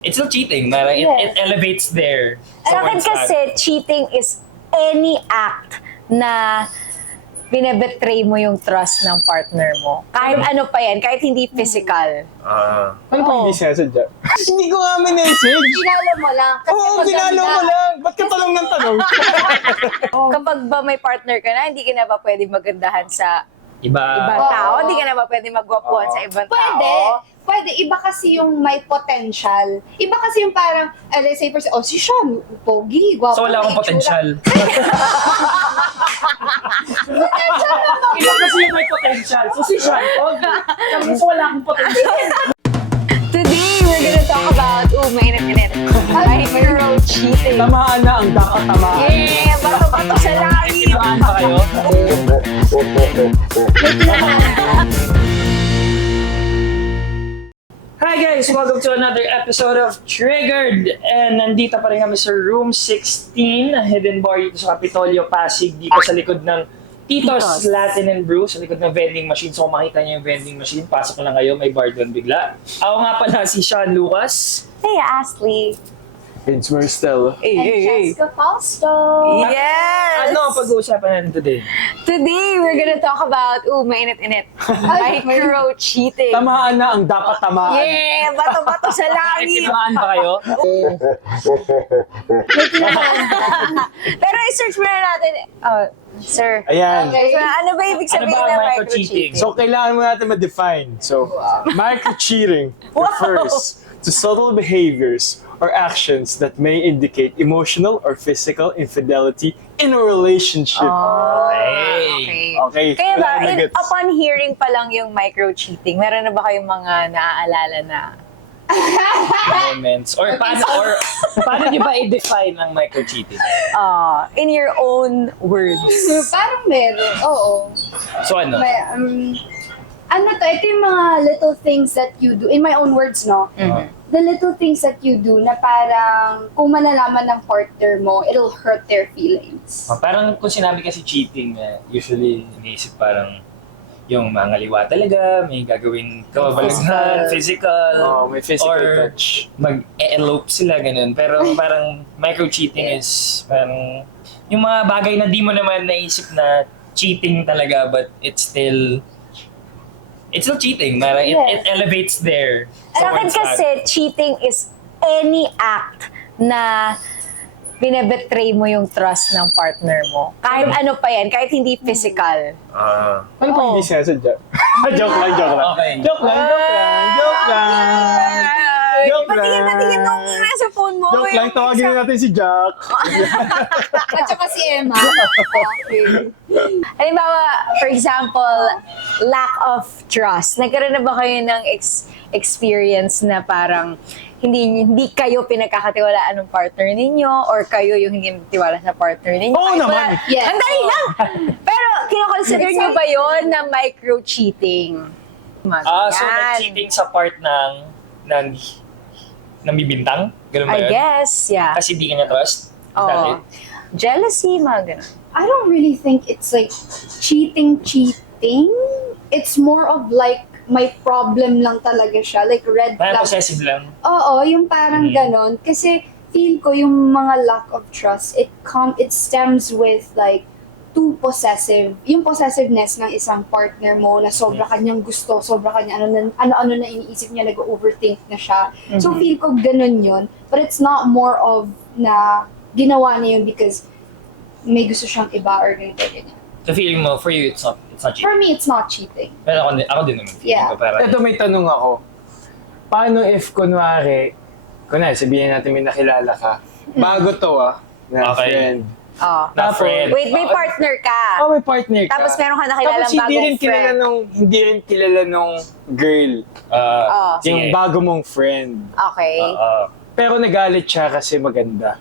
It's not cheating, parang it elevates there. Sa akin kasi, cheating is any act na binebetray mo yung trust ng partner mo. Kahit ano pa yan, kahit hindi physical. Ano pang hindi sinasadya? Hindi ko nga minessage. Ginalo mo lang. Kasi Oo, maganda. ginalo mo lang. Ba't ka tanong ng tanong? Kapag ba may partner ka na, hindi ka na ba pwede magandahan sa ibang Iba. tao? Hindi ka na ba pwede magwapuan sa ibang Pwede. tao? Pwede. Iba kasi yung may potential. Iba kasi yung parang, let's say, si Sean, pogi, gwapo. So wala akong may itsura. potential. Iba kasi yung may potential. So si Sean, so wala akong potential. Today, we're gonna talk about, mainit-init. Micro cheating. Tamaan na ang dapat tamaan. Yeah, bato-bato sa langit. Ibahan ba kayo? Hi guys! Welcome to another episode of Triggered! And nandito pa rin kami sa room 16, hidden bar dito sa Capitolio, Pasig, dito sa likod ng Tito's Latin and Brew, sa likod ng vending machine. So kung makita niyo yung vending machine, pasok lang kayo, may bar doon bigla. Ako nga pala si Sean Lucas. Hey, Ashley. It's Marcel. And Jessica Fausto. Yes! Ano ang pag-uusapan natin today? Today, we're gonna talk about, mainit-init. Micro cheating. Tamaan na ang dapat tamaan. Yeah, bato-bato sa langit. Nakikitaan ba kayo? Pero i-search muna natin. Sir. Ayan. Okay. So, ano ba ibig sabihin Ano ba ng ang micro-cheating? So, kailangan mo natin ma-define. So, micro-cheating refers to subtle behaviors or actions that may indicate emotional or physical infidelity in a relationship. Hey. Okay. Kaya ba, wala na gets. upon hearing pa lang yung micro-cheating, meron na ba kayong mga naaalala na? Moments. Or paano niyo ba i-define ang micro-cheating? In your own words. Parang meron. Oo. So ano? May, ito yung mga little things that you do, in my own words, no? The little things that you do na parang kung malalaman ng partner mo, it'll hurt their feelings. Parang kung sinabi kasi cheating, usually iniisip parang yung mga liwa talaga, may gagawin kawabalaghan, physical, May physical or touch. mag-elope sila, ganun. Pero parang micro-cheating is parang yung mga bagay na di mo naman naisip na cheating talaga, but it's not cheating, parang it elevates there. Sa akin towards that. kasi, cheating is any act na binebetray mo yung trust ng partner mo. Kahit ano pa yan, kahit hindi physical. Ano pang hindi sinasadya? Joke lang. Okay. Joke lang. Patingin nung nasa phone mo. Joke lang, tawagin na natin si Jack. At saka si Emma. Okay. Halimbawa, for example, lack of trust. Nagkaroon na ba kayo ng experience na parang hindi kayo pinagkakatiwalaan ng partner ninyo or kayo yung hindi nagtiwala sa partner ninyo? Oo Kahit naman. Yes. Ang dali lang! Pero kinoconsider nyo ba yon na micro-cheating? So nag-cheating sa part ng bibintang? Ganun ba I yun? guess, yeah. Kasi di ka niya trust? Oo. Jealousy, mga ganun. I don't really think it's like cheating. It's more of like may problem lang talaga siya. Like red Parang flag. possessive lang. Oo, yung parang ganon. Kasi feel ko yung mga lack of trust, it stems with like too possessive. Yung possessiveness ng isang partner mo na sobra kanyang gusto, sobra kanya ano na iniisip niya, nag-overthink na siya. So feel ko ganon yun. But it's not more of na ginawa niya yun because may gusto siyang iba or ganyan. So feeling mo, for you, it's not cheating. For me, it's not cheating. Pero ako din naman. Feeling Yeah. ko parang, Ito may tanong ako. Paano if kunwari sabihin natin may nakilala ka, bago to na Okay. friend. Oh. na friend. Wait, may partner ka. May partner ka. Tapos meron ka nakilalang Tapos hindi bagong friend. hindi rin kilala nung girl. Yung sige. bago mong friend. Okay. Pero nagalit siya kasi maganda.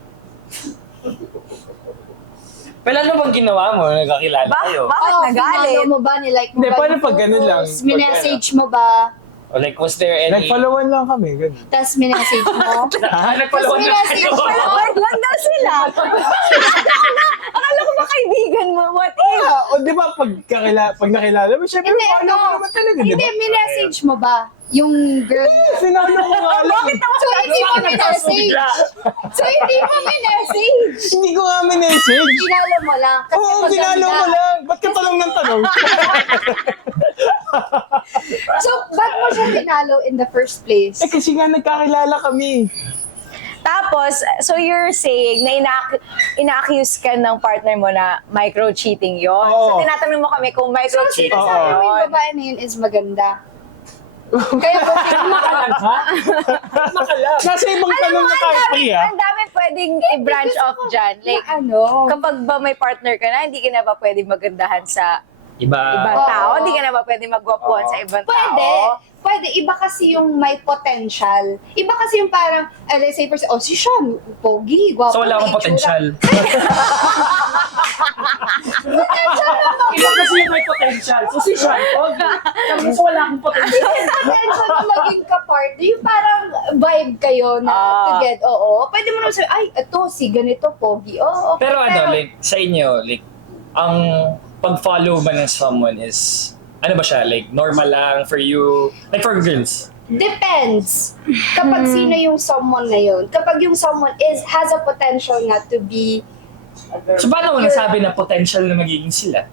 Pero ano bang ginawa mo? Nagkakilala kayo? Bakit nagalit? Pinalo mo ba? Nilike mo Hindi, ba? paano yung pag ganun lang? photos? Minessage mo ba? O like, was there any... Nagpalawan lang kami, ganun. Tapos minessage mo? Nagpalawan na Minessage kayo. mo? Follower lang daw sila. Akala ko ba kaibigan mo? What if? O di ba pag nakilala mo, syempre Hindi, follow mo naman talaga, di Hindi, ba? minessage mo ba? yung girl. Sinalo ko nga lang. So, hindi mo minessage. So, hindi mo minessage. Hindi ko nga minessage. Pinalo mo lang. Kasi Oo, maganda. sinalo ko lang. Ba't ka tanong ng tanong? So, ba't mo siya pinalo in the first place? Eh kasi nga nagkakilala kami. Tapos, so you're saying na ina-accuse ka ng partner mo na micro-cheating yun? Oo. So, tinatanong mo kami kung So, micro-cheating sinasabi mo yung yun. babae na yun is maganda. Kaya okay mo Makalag ha? Makalag. Nasa ibang Alam tanong mo, na tayo pa ang dami pwedeng i-branch off dyan. Like, ano? kapag ba may partner ka na, hindi ka na ba pwedeng magandahan sa Iba. ibang Oo. tao? Hindi ka na ba pwedeng magwapuan sa ibang Pwede. tao? Pwede. Iba kasi yung may potential. Iba kasi yung parang, let's say, oh, si Sean, pogi, guwapo. So wala akong may itsura. potential. Iba kasi yung may potential. So si Sean, okay. So wala akong potential. May potential na maging ka-partner. Yung parang vibe kayo na together. Oo. Pwede mo naman sabi, ay, ito, si ganito, pogi. Oo, okay. Pero ano, like, sa inyo, like, ang pag-follow ba ng someone is, ano ba siya? Like, normal lang for you? Like, for girls? Depends. Kapag sino yung someone na yun. Kapag yung someone has a potential na to be. So, paano mo nasabi na potential na magiging sila?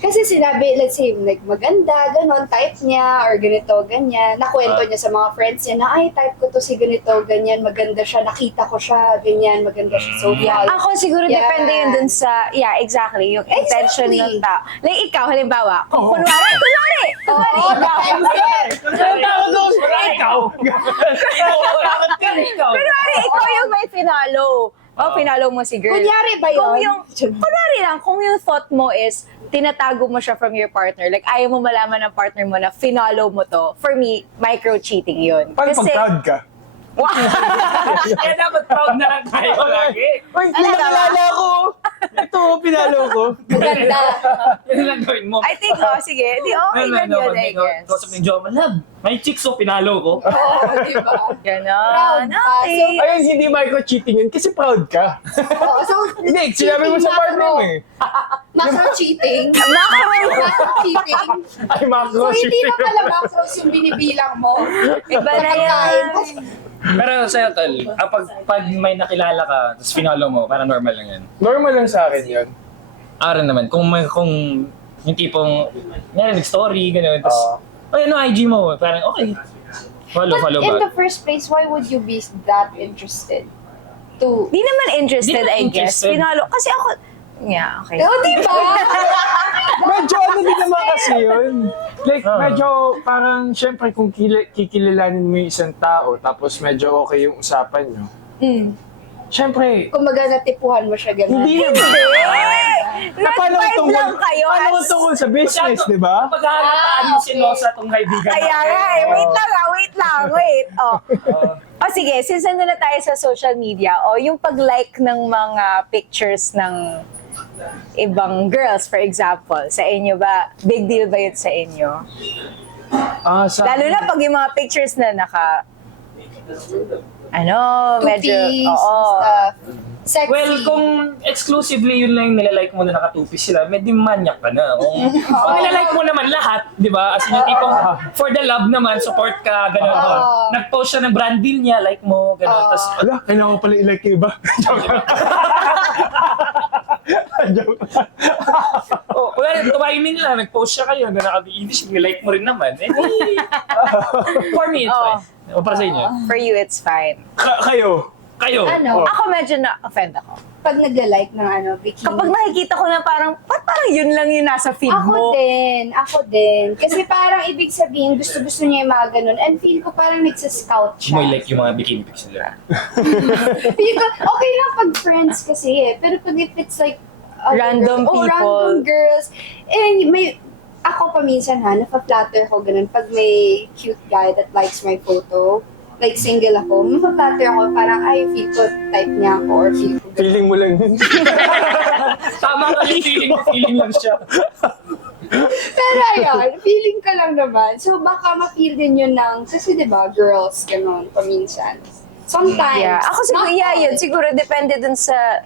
Kasi sinabi, let's say, like maganda, ganon, type niya, or ganito, ganyan. Nakwento niya sa mga friends niya na, ay, type ko to si ganito, ganyan, maganda siya, nakita ko siya, ganyan, maganda siya. So, Yeah. Ako siguro Yeah. depende yun dun sa, exactly, yung intention Exactly. ng tao. Like ikaw, halimbawa, kung Oo. kunwari, Oo, ikaw. Ikaw! Ikaw! Kunwari, ikaw yung may finalo. Finalo mo si girl. Kunyari ba yun? Kunwari lang, kung yung thought mo is, tinatago mo siya from your partner, like ayaw mo malaman ng partner mo na finalo mo to, for me, micro-cheating yun. Paano pag proud ka? Kaya dapat proud na lang tayo lagi. Uy, nakilala ko! Ito, pinalo ko. Maganda. Yan lang gawin mo. I think, sige, di okay lang yun, I guess. Kausap ng Joma, love, may chicks so pinalo ko. Oo, di ba? Ganon. Proud ka. Okay. Ayun, hindi micro-cheating yun kasi proud ka. Oo, so, Hindi, sinabi mo sa partner mo eh. Macro-cheating. Macro. Macro-cheating. Ay, So, hindi macro-cheating. na pala macros yung binibilang mo. Iba na yan. Pero sa'yo, Tol, pag may nakilala ka, tapos finalo mo, parang normal lang yan. Normal lang sa akin yun. Aaron naman, kung yung tipong, nag-story, gano'n, tapos, ano IG mo? Parang, okay. Follow But in back. the first place, why would you be that interested? To... Di naman interested, Di naman I guess. interested. Pinalo. Kasi ako, okay. Oh, di ba? Medyo ano din naman kasi yun. Like, medyo parang, syempre, kung kikilalanin mo yung isang tao, tapos medyo okay yung usapan nyo, syempre, Kumbaga natipuhan mo siya ganun. hindi naman. Not vibe lang kayo. Paano as- tungkol sa business, di ba? Pagkakataan mo si Nosa tong kaibigan Kaya nga eh. Wait lang. Sige, since nandun na tayo sa social media, yung pag-like ng mga pictures ng ibang girls, for example, sa inyo ba, big deal ba yun sa inyo? Lalo na pag yung mga pictures na medyo, stuff. Sexy. Well, kung exclusively yun lang yung nilalike mo na nakatupis sila, medyo manyak ka na. Kung nilalike mo naman lahat, di ba? As in yung tipong, for the love naman, support ka, gano'n. Nag-post siya ng brand deal niya, like mo, gano'n. Tapos, Ala, kailangan ko pala i-like yung iba. Joke lang. Joke lang. well, tumiming lang, nag-post siya kayo, na naka-English, nilike mo rin naman. For me, it's fine. O para sa inyo. for you, it's fine. Kayo. Kayo. Ano? Ako medyo na-offend ako. Pag nagla-like ng bikini. Kapag nakikita ko na parang yun lang yung nasa feed Ako mo. din. Kasi parang ibig sabihin, gusto-gusto niya yung mga ganun. And feel ko parang nagsascout Mo siya. like yung mga bikini pics nila. Feel ko, okay lang pag friends kasi Pero pag if it's like, Random people. random girls. Ako paminsan nafa-flatter ko ganun. Pag may cute guy that likes my photo, like single ako, mafa-flatter ako, parang feel ko type niya ako or feel ko ganun. Feeling mo lang yun. Tama ka yung feeling lang siya. Pero ayun, feeling ka lang naman. So baka ma-feel din yun kasi diba, girls, ganun, paminsan. Sometimes. Yeah. Ako siguro, not all. yun. Siguro depende dun sa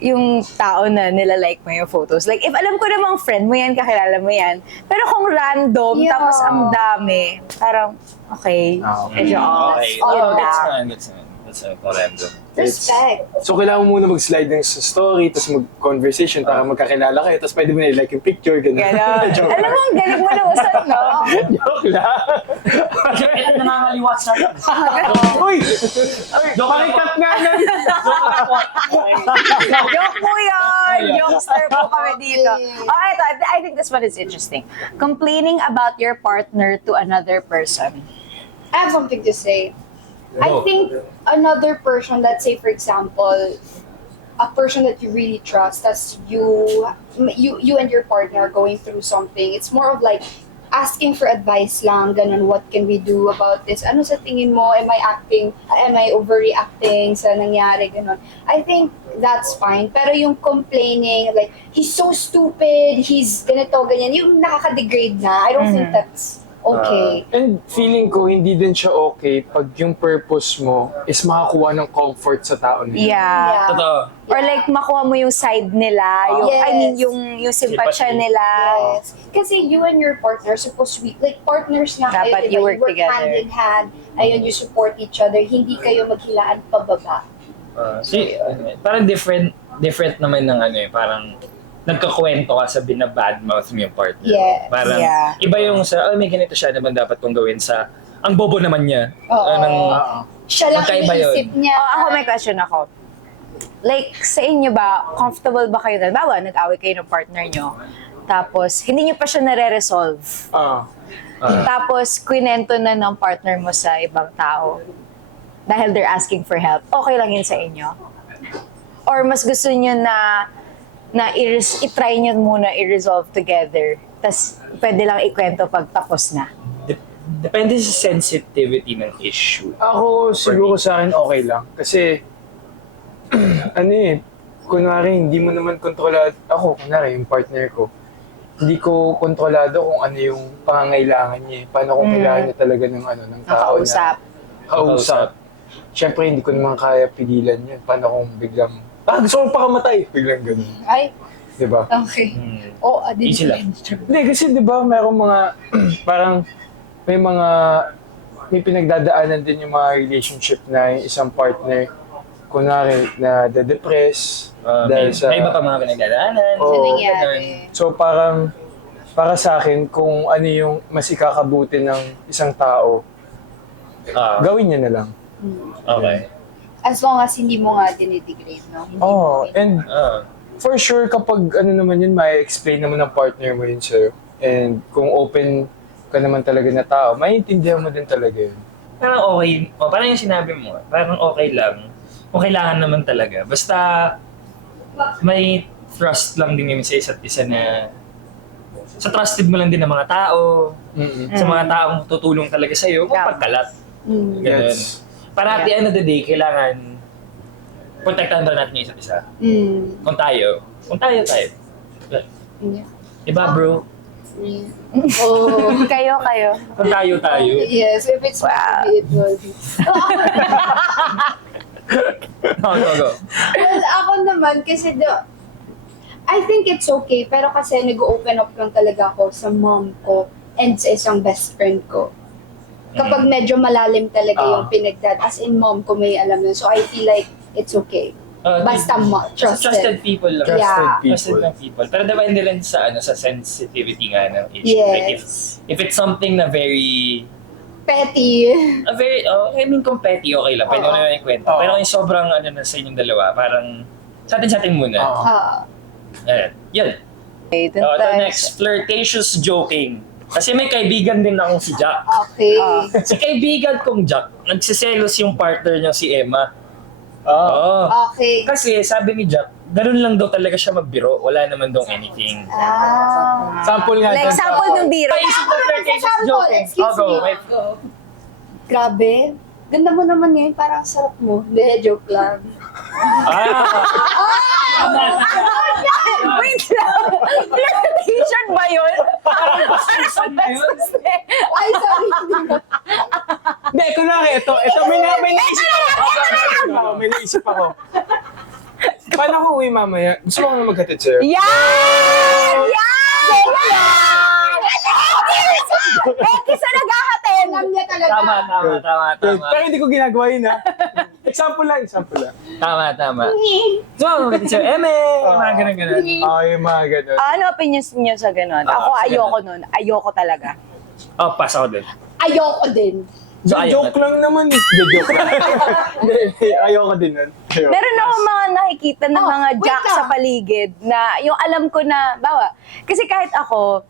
yung tao na nilalike mo yung photos. Like, if alam ko namang friend mo yan, kakilala mo yan. Pero kung random, Yeah. tapos ang dami, parang, okay, medyo off. Okay. Yun Oh, lang. that's fine. That's random. Respect. So, kailangan mo muna mag-slide ng sa story, tapos mag-conversation para magkakilala kayo, tapos pwede mo na i-like yung picture, gano'n. Ganon. Joke Alam mo, ang galing mo na usap, no? Joke lang. Ito nangangaliwa sa akin. Uy! Joke lang. Pakikat nga na! Joke po yun! Jokester po kami dito. Oh, ito, I think this one is interesting. Complaining about your partner to another person. I have something to say. I think another person, let's say for example, a person that you really trust, as you and your partner are going through something, it's more of like asking for advice lang, ganun, what can we do about this? Ano sa tingin mo? Am I overreacting sa nangyari, ganun? I think that's fine. Pero yung complaining, like, he's so stupid, he's ganito, ganyan, yung nakaka-degrade na, I don't think that's okay. And feeling ko, hindi din siya okay pag yung purpose mo is makakuha ng comfort sa tao na yun. Yeah. Totoo. Or like, makuha mo yung side nila, yung, I mean, yung simpatsya Sympathy. nila. Yes. Kasi you and your partner are supposed to be, like, partners na Dapat kayo, you diba? work together. hand in hand, ayun, you support each other, hindi kayo maghilaan pababa. Parang different naman ng ano eh, parang nagkakwento ka sa binabadmouth mo yung partner. Yes. Parang Yeah. iba yung sa, may ganito siya naman dapat kong gawin sa, ang bobo naman niya. Oo. Siya lang Magkaiba yun. iniisip niya. Oh, ako may question ako. Like, sa inyo ba, comfortable ba kayo na, bawa, nag-away kayo ng partner nyo, tapos, hindi nyo pa siya nare-resolve. Tapos, kwinento na ng partner mo sa ibang tao dahil they're asking for help. Okay lang yun sa inyo? Or mas gusto nyo na i-try nyo muna i-resolve together, tas pwede lang ikwento pag tapos na? Depende sa sensitivity ng issue. Ako, siguro sa akin okay lang. Kasi, ano eh, kunwari, hindi mo naman kontrolado, ako, kunwari, yung partner ko, hindi ko kontrolado kung ano yung pangangailangan niya. Paano kung kailangan niya talaga ng ng tao Nakausap. na kausap. Siyempre, hindi ko naman kaya pigilan yun. Paano kung biglang, gusto ko pakamatay. Biglang ganun. Ay, Diba? okay. Oh, Easy lang. Hindi, kasi di ba merong mga, parang, may pinagdadaanan din yung mga relationship na yung isang partner, kunwari, na de-depress, dahil sa... May iba pa mga pinagdadaanan. Oo. Sa ganun. nangyari. So parang, para sa akin, kung ano yung mas ikakabuti ng isang tao, gawin niya na lang. Okay. As long as hindi mo nga dinidegrade, no? Hindi mo And for sure, kapag ano naman yun, may explain naman ng partner mo yun sa'yo. And kung open ka naman talaga na tao, maiintindihan mo din talaga yun. Parang okay, parang yung sinabi mo, parang okay lang. Kung kailangan naman talaga. Basta may trust lang din yung sa isa't isa na sa trusted mo lang din ng mga tao, sa mga taong tutulong talaga sa'yo, kung Yeah. pagkalat. Mm. Ganun. Yes. Para at the end of the day, kailangan protektahan ba natin yung isa't isa. Mm. Kung tayo. Yeah. Diba bro? Oh. Kayo. Kung tayo. Yes, if it's Wow. it will be. Go. Well, ako naman, kasi I think it's okay, pero kasi nag-open up lang talaga ako sa mom ko and sa isang best friend ko. Kapag medyo malalim talaga yung as in mom ko may alam nun. So I feel like it's okay. Basta Trusted people lang. Yeah. Trusted ng people. Pero depende rin sa sa sensitivity nga ng issue. Like Yes. if it's something na very Petty. I mean kung petty, okay lang. Pwede mo naman ikwento. Oo. Pero yung sobrang na sa inyong dalawa, parang sa atin muna. Ayan. Yun. Okay, dun Ito tayo. next, flirtatious joking. Kasi may kaibigan din akong si Jack. Okay. Si kaibigan kong Jack, nagsiselos yung partner niya si Emma. Oo. Okay. Kasi sabi ni Jack, ganun lang daw talaga siya magbiro. Wala naman daw anything. Sample nga Like, dyan. sample ng biro. Isip ko flirtatious Sample, joking. excuse Go. me. Go. Grabe. Ganda mo naman ngayon, parang sarap mo. Hindi, joke lang. Wait lang. T-shirt ba yun? Susan na yun? Ay, sorry. Hindi, kunwari, ito, may naisip ako. May naisip ako. Paano kung uwi mamaya? Gusto mo kami maghatid sa'yo? Yan! Kisa naghahatid! Alam niya talaga. Tama. Pero hindi ko ginagawa yun, ha? Example lang. Tama. So, Sir Eme, mga ganun. Yung mga ganun. Ano opinion niyo sa ganon? Ako ayoko nun. Ayoko talaga. Oh, pass ako din. Ayoko din. So, ayaw Joke lang naman eh. Hindi, joke lang. Hindi, ayoko din nun. Ayoko. Meron ako mga nakikita ng Oh, mga wait jack lang. sa paligid na yung alam ko na, kasi kahit ako,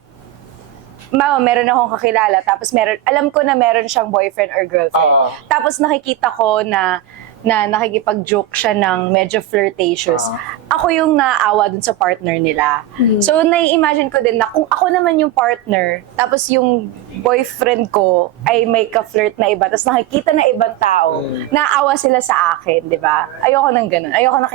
meron akong kakilala, tapos alam ko na meron siyang boyfriend or girlfriend. Tapos nakikita ko na nakikipag-joke siya ng medyo flirtatious. Ako yung naaawa dun sa partner nila. So, nai-imagine ko din na kung ako naman yung partner, tapos yung boyfriend ko ay may ka-flirt na iba, tapos nakikita na ibang tao, naaawa sila sa akin, di ba? Ayoko nang ganun. Ayoko na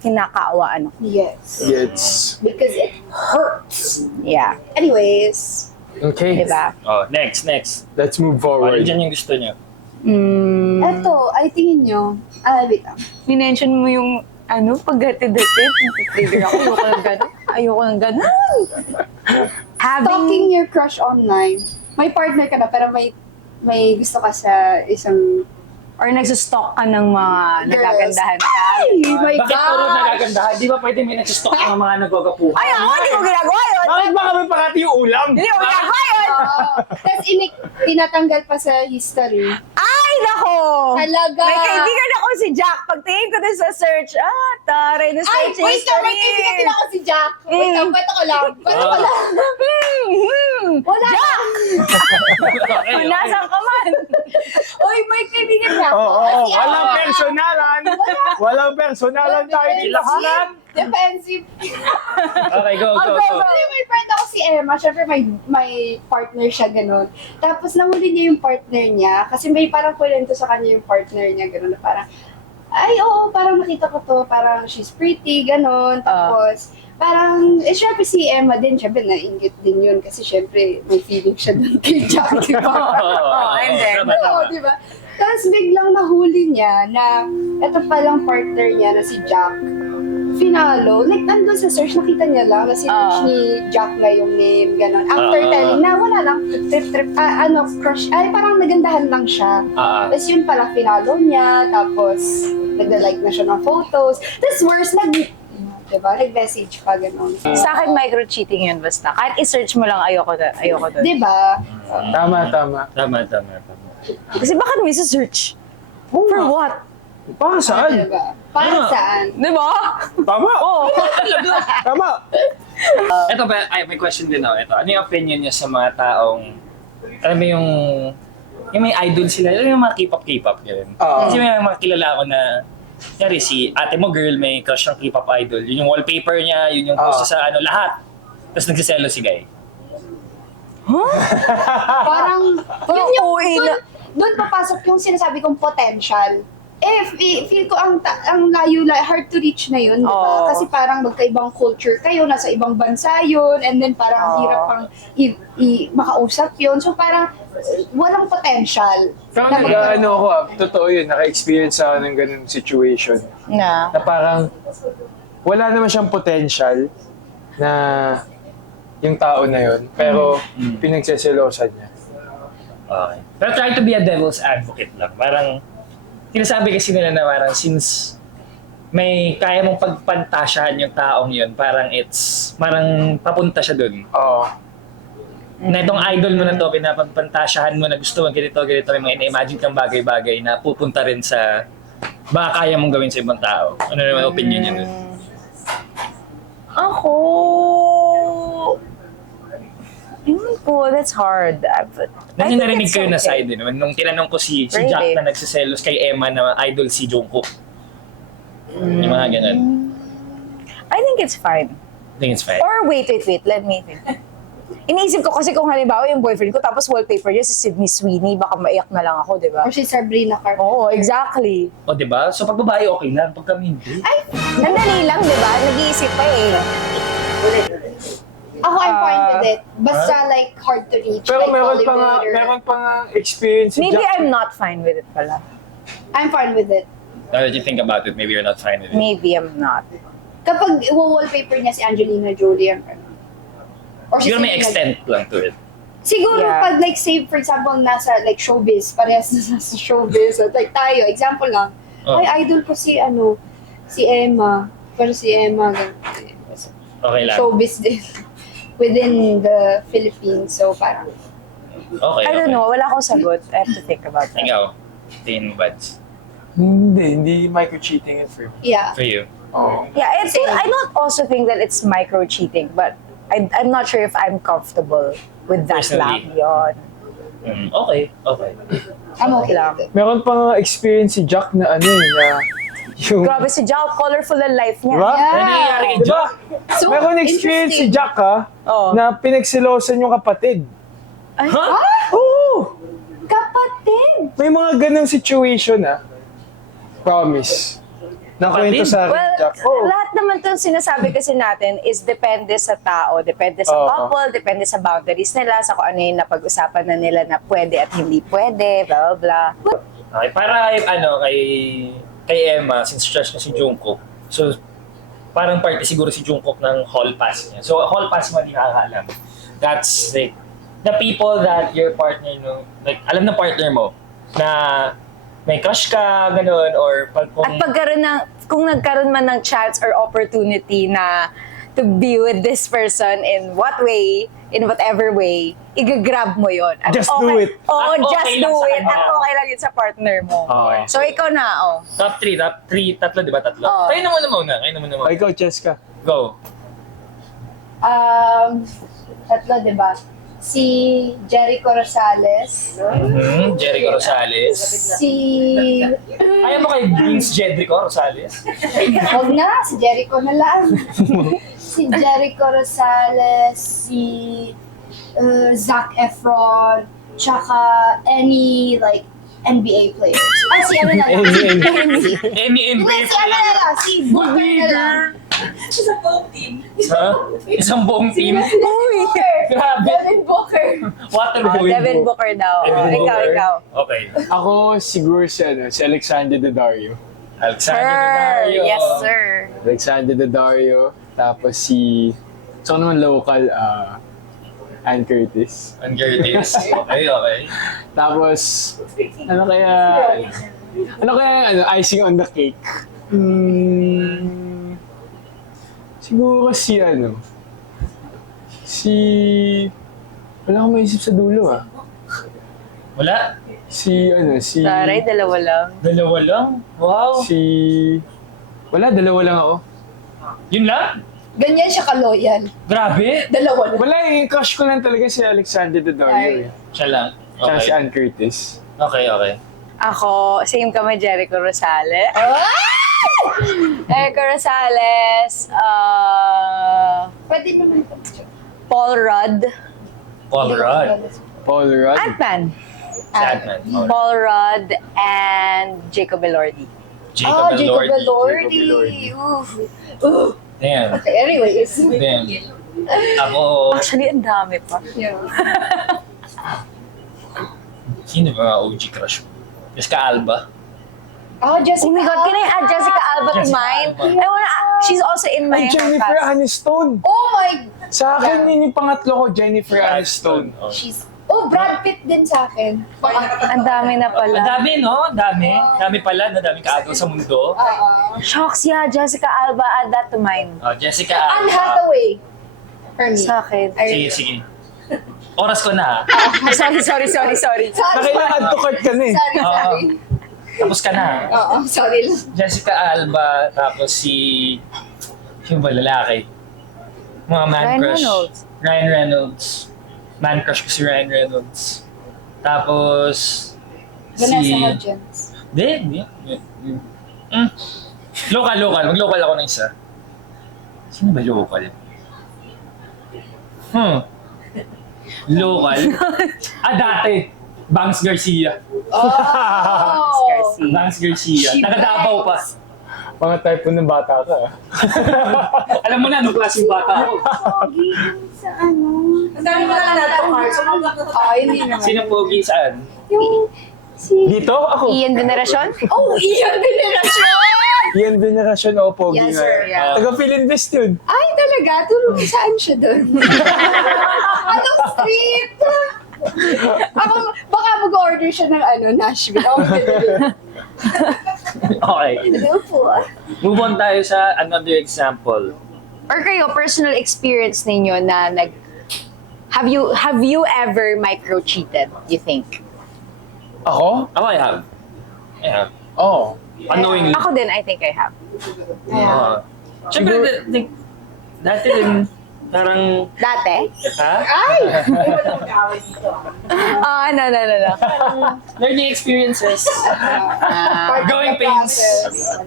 kinakaawaan ako. Yes. Yes. Because it hurts. Yeah. Anyways. Okay. Di ba? Oh, next. Let's move Ano forward. dyan yung gusto niyo? Eto, ay tingin nyo. Wait lang. Minention mo yung paghatid-hatid. Trigger ako. Ayoko ng ganun. Stalking your crush online. May partner ka na, pero may gusto ka sa isang... Or nagsustalk ka ng mga nagagandahan ka. Ay, my Bakit puro gosh! nagagandahan? Di ba pwede may nagsustok ng mga nagwagapuhan? Ay, ako, hindi ko ginagawa yun. Bakit ba kami parati yung ulam? Hindi ko ginagawa yun. Tapos tinatanggal pa sa history. Ay, nako! Talaga? May kaibigan ako si Jack. Pagtingin ko din sa search, taray na Ay, search wait lang, may kaibigan din ako si Jack. Wait lang, kwento ko lang. Wala. Jack! Kung nasan ka man. Uy, may kaibigan na. Oo, Kasi walang ako, personalan. Walang personalan tayo dito. defensive. Okay, go. Kasi may friend ako si Emma, syempre may partner siya, ganun. Tapos nahuli niya yung partner niya, kasi may parang kwento sa kanya yung partner niya, ganun, na parang, ay, oo, parang nakita ko to, parang she's pretty, ganun. Tapos, parang, syempre si Emma din, syempre nainggit din yun, kasi syempre may feeling siya dun kay Jack, di ba? and then, Oo, di ba? Tapos biglang nahuli niya na ito palang partner niya na si Jack. Finalo, like nandun sa search, nakita niya lang na search ni Jack na yung name, gano'n. After telling na wala lang, crush, ay parang nagandahan lang siya. Tapos yun pala, finalo niya, tapos nagda-like na siya ng photos. Tapos worse, diba, nag-message pa, gano'n. sa akin, micro-cheating yun basta. Kahit i-search mo lang, ayoko doon. Diba? Tama. Tama. Kasi bakit may search? For what? Para saan? Diba? Para saan? Di ba? Tama. Oo. Tama. Ito ba, may question din ako. Ito, ano yung opinion niya sa mga taong, alam mo yung may idol sila, alam mo yung mga K-pop, gano'n. Kasi may mga kilala ako na, yari si ate mo girl, may crush ng K-pop idol. Yun yung wallpaper niya, yun yung post sa lahat. Tapos nagsiselo si Guy. Parang, yun yung, OA na. doon papasok yung sinasabi kong potential. Feel ko ang layo, hard to reach na yun, di ba? Oo. Kasi parang magkaibang culture kayo, nasa ibang bansa yun, and then parang ang hirap pang makausap yun. So parang walang potential. Pero na magkaroon. ako totoo yun, naka-experience ako ng ganun situation. Na. Na parang wala naman siyang potential na yung tao na yun, pero pinagseselosan niya. Okay. Pero try to be a devil's advocate lang. Parang, sinasabi kasi nila na parang since may kaya mong pagpantasyahan yung taong yun, parang parang papunta siya dun. Oo. Na itong idol mo na to, pinapagpantasyahan mo na gusto mo ganito, may mga ina-imagine kang bagay-bagay na pupunta rin sa baka kaya mong gawin sa ibang tao. Ano naman opinion niya dun? Ako... Ewan ko, that's hard. Nang narinig kayo na side din, nung tinanong ko si Jack Really? na nagsiselos kay Emma na idol si Jungkook. Yung mga ganun. I think it's fine. I think it's fine. Or wait, let me think. Iniisip ko kasi kung halimbawa yung boyfriend ko tapos wallpaper niya si Sydney Sweeney, baka maiyak na lang ako, di ba? Or si Sabrina Carpenter. Oo, exactly. O, diba? So, pag babae, okay lang. Pag kami hindi. Ay, Nandali lang, di ba? Nag-iisip pa eh. ako I'm fine with it. Basta like hard to reach. Pero like meron pa nga experience si Maybe Jack. I'm not fine with it pala. I'm fine with it. Now that you think about it, maybe you're not fine with it. Maybe I'm not. kapag wallpaper niya si Angelina Jolie ang ano. Or si Siguro may Selena- extent lang to it. Siguro Yeah. pag like say for example nasa like showbiz, parehas na sa showbiz. At like tayo, example lang. Oh. Ay, idol ko si si Emma. Pero si Emma, Okay lang. showbiz din. Within the Philippines. So parang, Okay, I don't okay. know, wala akong sagot. I have to think about that. Ikaw, tingin mo, Bads? Hindi micro-cheating it for me. yeah. For you? Oh. Yeah, I don't also think that it's micro-cheating, but I'm not sure if I'm comfortable with that Personally. lang yun. Okay, okay. I'm okay lang. with it. Meron pang experience si Jack na na yung... Grabe si Jao, colorful ang life niya. Diba? Yeah. Ano nangyayari kay Diba? Jack? So, Meron experience si interesting. Jack Oh. na pinagsilosan yung kapatid. Huh? Oo! Kapatid! May mga ganang situation Promise. Nakwento sa akin, Well, Jack. Oh. lahat naman itong sinasabi kasi natin is depende sa tao, depende sa Oo. couple, depende sa boundaries nila, sa kung ano yung napag-usapan na nila na pwede at hindi pwede, blah, blah, blah. Okay, para kay Emma, since crush na si Jungkook, so parang parte siguro si Jungkook ng hall pass niya. So hall pass mo, hindi nakakaalam. That's like, the people that your partner, like, alam ng partner mo, na may crush ka, ganun, or pag kung... At kung nagkaroon man ng chance or opportunity na to be with this person in what way, in whatever way, i-grab mo yon. At Just do it. Oo, At just okay do lang sa it. kanya. At okay lang yun sa partner mo. Okay. So, ikaw na, Top 3, tatlo, di ba? Tatlo. Oo. Kayo naman muna. Ikaw, Cheska. Go. Tatlo, di ba? Si Jericho Rosales. Jericho Rosales. Si... Ayaw mo kay Vince Jedrico Rosales? Huwag na, si Jericho na lang. Si Jericho Rosales, si Zac Efron, tsaka any like NBA players. Si ano na lang. Any Hindi, si ano na lang, si Booker na lang. Ha? Isang buong team? Grabe. Devin Booker. Water Devin Booker daw. Ikaw. Okay. Ako siguro si Alexander Daddario. Alexander Sir, Daddario. yes sir. Alexander Daddario. Tapos so naman local, Ann Curtis. Ang Gertis. Okay, okay. Tapos, ano kaya icing on the cake? Siguro wala akong maisip sa dulo Wala? Taray, dalawa lang. Dalawa lang? Wow. Dalawa lang ako. Yun lang? Ganyan siya ka-loyal. Grabe. Dalawa lang. Wala crush ko lang talaga si Alexander Daddario. Siya lang. Tsaka si Okay. Ann Curtis. Okay, okay. Ako, same kami, Jericho Rosales. Jericho Rosales, Pwede naman ito. Paul Rudd, Paul Rudd. Paul Rudd. Ant-Man, Sadman. Paul Rudd, and Jacob Elordi. Jacob Jacob Elordi. Elordi. Ooh. Damn. Okay, anyways. Damn. Ako, Actually, ang dami pa. Yeah. sino ba mga OG crush mo? Jessica Alba. Jessica. Oh my God, can I add Jessica Alba to Jessica mine? Alba. She's also in my Jennifer cast. Aniston. Oh my... Sa akin, yun yung pangatlo ko, Jennifer Aniston. Oh. Brad Pitt din sa akin. Ang dami na Ang pala. dami, no? Dami. Dami pala. Daming kaagaw sa mundo. Shocks, yeah, Jessica Alba, add that to mine. Jessica Anne Alba. Hathaway. For me. Sa akin. Sige, sige. Oras ko na. Sorry. Sorry. Nakailangan to cart ka na eh. Sorry. Tapos ka na. Sorry lang. Jessica Alba, tapos sino ba lalaki? Mga man Ryan crush. Reynolds. Ryan Reynolds. Man crush ko si Ryan Reynolds. Tapos, Vanessa Hudgens. Hindi. Local. Mag-local ako ng isa. Sino ba local? Local? Dati. Bangs Garcia. Garcia. Bangs Garcia. Taga-Davao pa. Mga type ng bata ka. Alam mo na, anong klaseng bata ako. Pogi sa ano? Ang dami mo na nato, Carl. Hindi naman. Sino pogi saan? Yung... Si... Dito, ako. Ian Veneracion? Ian Veneracion! Yan generasyon o pogi Yes, na sir, yan. yeah. Taga-Philinvest yun. Ay, talaga? Tulong saan siya doon? Anong street? Ako, baka mag-order siya ng Nashville. Ako magdadali. Okay. Hello po. Move on tayo sa another example. Or kayo, personal experience ninyo na have you ever micro-cheated, you think? Ako? Oh, I have. I have. Oo. Unknowingly. Ako din, I think I have. Siyempre, dati din, parang, Dati? ha? No. Learning experiences. Growing pains.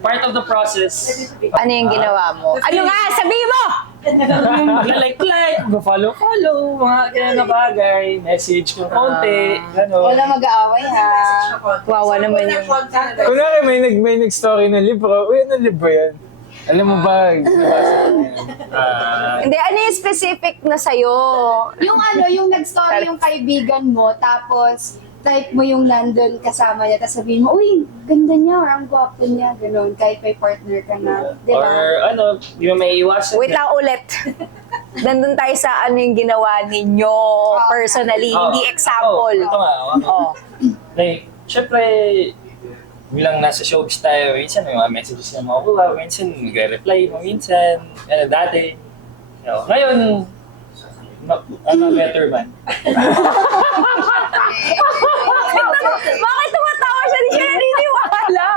Part of the process. Ano yung ginawa mo? Ano nga? Sabihin mo! Like, follow, mga ganyan na bagay. Message kung konti. Gano'n. Wala mag-aaway ha. Wawa naman yung... Kunwari may nag-story na libro. Uy, ano libro yan? Alam mo ba? Nabasa ko yan. Hindi, ano yung specific na sa'yo? Yung nag-story yung kaibigan mo, tapos type mo yung nandun kasama niya, tapos sabihin mo, uy, ganda niya, or ang gwapo niya, gano'n, kahit may partner ka na. Di ba? Or di ba may iwasan? Wait lang ulit. Nandun tayo sa ano yung ginawa ninyo personally, hindi example. Ito nga. Oh. Like, syempre, bilang nasa showbiz tayo, minsan may mga messages na makukuha, minsan nagre-reply mo, minsan, dati. Ngayon, better man. Bakit tumatawa siya? Hindi siya naniniwala.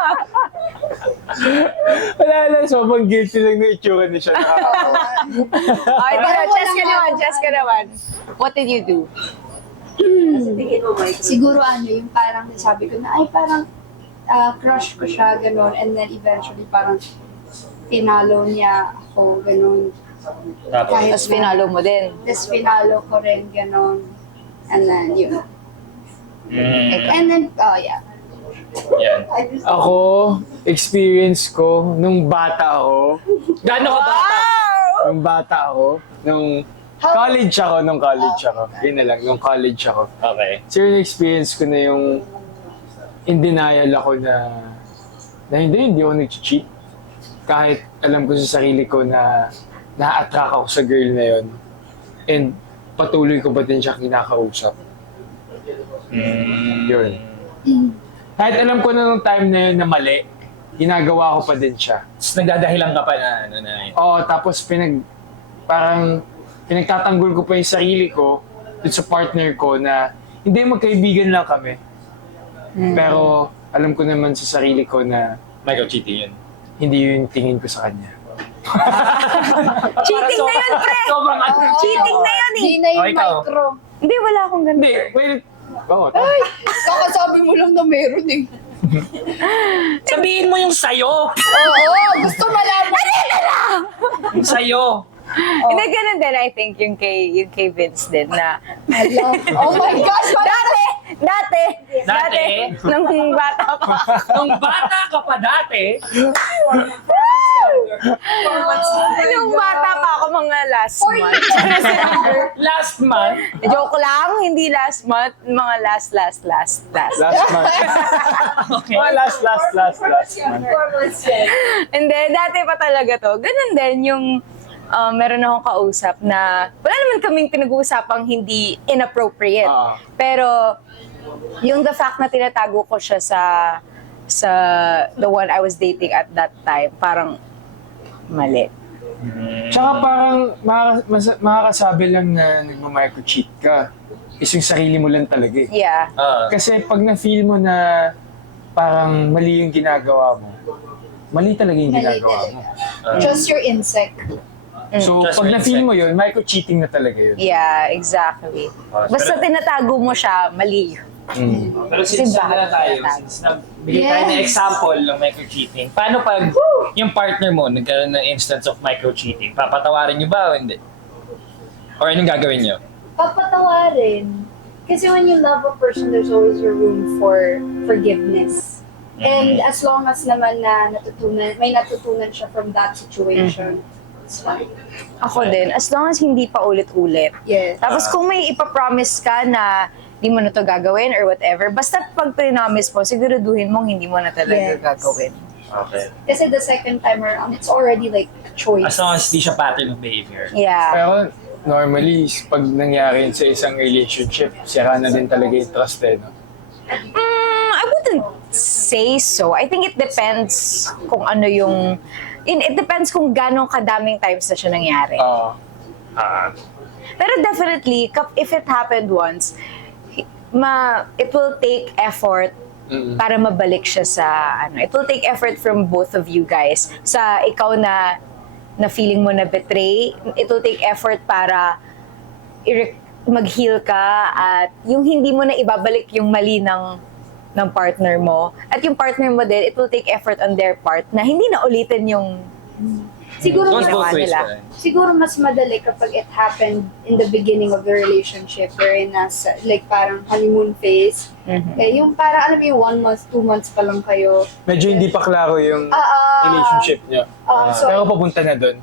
Wala lang, sobrang guilty lang ng itsura niya siya. Okay, pero chess ka naman. What did you do? Siguro yung parang nasabi ko na, ay parang crush ko siya, gano'n, and then eventually parang pinalo niya ako, gano'n. Tapos, Tapos pinalo mo din. Tapos pinalo ko rin, gano'n. And then, yun. mm, And then, yeah. yan. Ako, experience ko, nung bata ako, Gaano ka bata? nung college ako. Yun na lang, nung college ako. Okay. So yung experience ko na yung in denial ako na hindi ako nag-cheat. Kahit alam ko sa sarili ko na na-attract ako sa girl na yun. And patuloy ko ba din siya kinakausap. Yun. Kahit alam ko na nung time na yun na mali, ginagawa ko pa din siya. Tapos nagdadahilan ka pa na yun. Oo, tapos parang pinagtatanggol ko pa yung sarili ko dun sa partner ko na hindi, magkaibigan lang kami. Pero alam ko naman sa sarili ko na Micro-cheating yun. hindi yun yung tingin ko sa kanya. Cheating na yun, pre! Sobrang Cheating na yun eh! Hindi na yung Oh, ikaw. micro. Hindi, wala akong ganun. Hindi, well, oo, Kakasabi mo lang na meron eh. Sabihin mo yung sayo! Oo, gusto malaman. Yung sayo! Hindi, ganun din, I think, yung kay Vince din na... Oh my gosh, Dati, nung bata pa. Nung bata ka pa dati, Nung bata pa ako, mga last month. last month, Joke lang, hindi last month, mga last. last month. okay. Mga last month. Hindi, dati pa talaga to. Ganun din yung meron akong kausap na wala naman kaming pinag-uusapang hindi inappropriate. Pero yung the fact na tinatago ko siya sa the one I was dating at that time, parang mali. Tsaka parang makakasabi lang na nagmamicro-cheat ka is yung sarili mo lang talaga eh. Yeah. Kasi pag na-feel mo na parang mali yung ginagawa mo, mali talaga yung ginagawa mo. Just your insect. So, Just pag your na-feel instinct. mo yun, micro-cheating na talaga yun. Yeah, exactly. Basta tinatago mo siya, mali. Pero since na tayo, since nagbigay tayo ng example ng micro-cheating, paano pag yung partner mo nagkaroon ng instance of micro-cheating? Papatawarin niyo ba o hindi? Or anong gagawin niyo? Papatawarin. Kasi when you love a person, there's always a room for forgiveness. And as long as naman na may natutunan siya from that situation, it's fine. Ako din, as long as hindi pa ulit-ulit. Yes. Tapos kung may ipapromise ka na di mo na to gagawin or whatever, basta pag prinomise mo, siguraduhin mong hindi mo na talaga Yes. gagawin. Okay. Kasi the second time around, it's already like a choice. As long as di siya pattern of behavior. Yeah. Pero normally, pag nangyari yun sa isang relationship, sira na din talaga yung trust eh, no? I wouldn't say so. I think it depends kung ano yung... It depends kung ganong kadaming times na siya nangyari. Oo. Pero definitely, if it happened once, it will take effort para mabalik siya sa ano. It will take effort from both of you guys. Sa ikaw na feeling mo na betray, it will take effort para mag-heal ka at yung hindi mo na ibabalik yung mali ng partner mo. At yung partner mo din, it will take effort on their part na hindi na ulitin yung Siguro, Goes both ways nila. pa rin. siguro mas madali kapag it happened in the beginning of the relationship wherein nasa, like parang honeymoon phase. Eh, yung parang, alam mo yung 1 month, 2 months pa lang kayo. Medyo hindi pa klaro yung relationship niyo. So, Pero papunta na dun.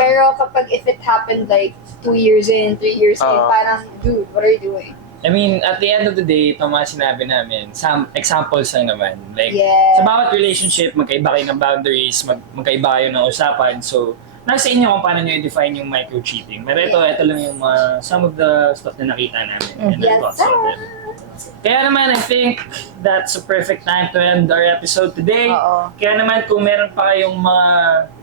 pero kapag if it happened like 2 years in, 3 years in, parang, dude, what are you doing? I mean, at the end of the day, itong mga sinabi namin, some examples lang naman. Like, Yes. sa bawat relationship, magkaiba kayo ng boundaries, magkaiba kayo ng usapan. So, nasa inyo kung paano nyo i-define yung micro-cheating. Pero ito lang yung some of the stuff na nakita namin. And Yes, thoughts of it. Kaya naman, I think that's a perfect time to end our episode today. Oo. Kaya naman, kung meron pa kayong mga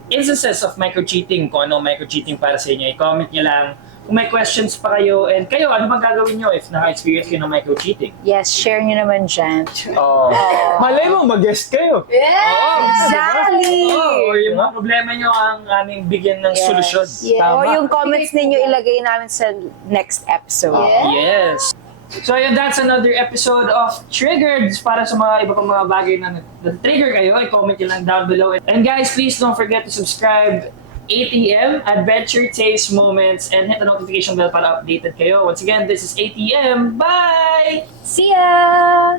instances of micro-cheating, kung ano micro-cheating para sa inyo, i-comment nyo lang. Kung may questions pa kayo, and kayo, ano bang gagawin nyo if naka-experience kayo ng micro-cheating? yes, share nyo naman dyan. Oo. Malay mo, mag-guest kayo. Yeah! Exactly! Or yung mga problema nyo ang aming bigyan ng solusyon. Yes. O yung comments ninyo ilagay namin sa next episode. Yeah. Yes. So yun, that's another episode of Triggered. Para sa mga iba pang mga bagay na trigger kayo, i-comment nyo lang down below. And guys, please don't forget to subscribe ATM, Adventure Taste Moments, and hit the notification bell para updated kayo. Once again, this is ATM. Bye! See ya!